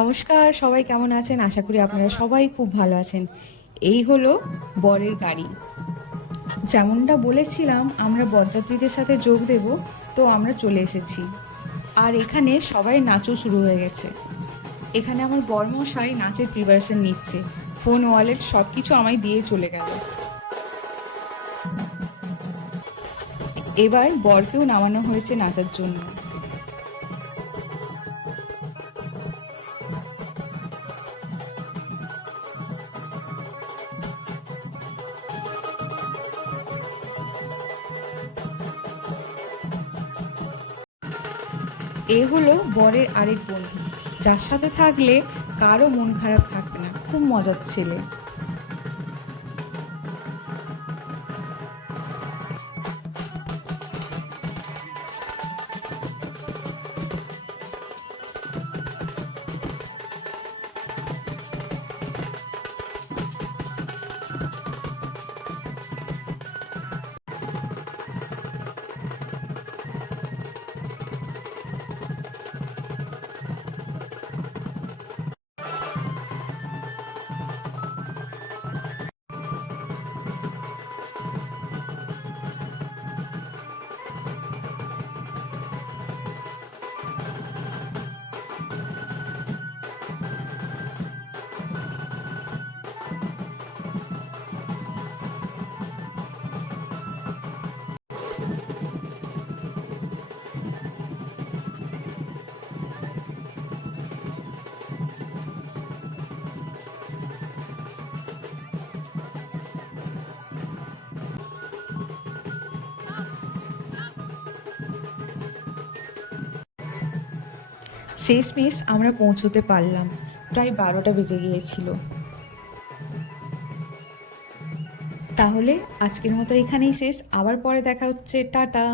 নমস্কার, সবাই কেমন আছেন? আশা করি আপনারা সবাই খুব ভালো আছেন। এই হলো বরের গাড়ি। যেমনটা বলেছিলাম আমরা বরযাত্রীদের সাথে যোগ দেব, তো আমরা চলে এসেছি। আর এখানে সবাই নাচও শুরু হয়ে গেছে। এখানে আমার বরমশাই নাচের প্রিপারেশন নিচ্ছে। ফোন, ওয়ালেট সব কিছু আমায় দিয়ে চলে গেল। এবার বরকেও নামানো হয়েছে নাচার জন্য। এ হলো বরের আরেক বন্ধু, যার সাথে থাকলে কারো মন খারাপ থাকবে না। খুব মজার ছেলে। শেষমেশ আমরা পৌঁছতে পারলাম। প্রায় 12টা বেজে গিয়েছিল। তাহলে আজকের মতো এখানেই শেষ। আবার পরে দেখা হচ্ছে। টাটা।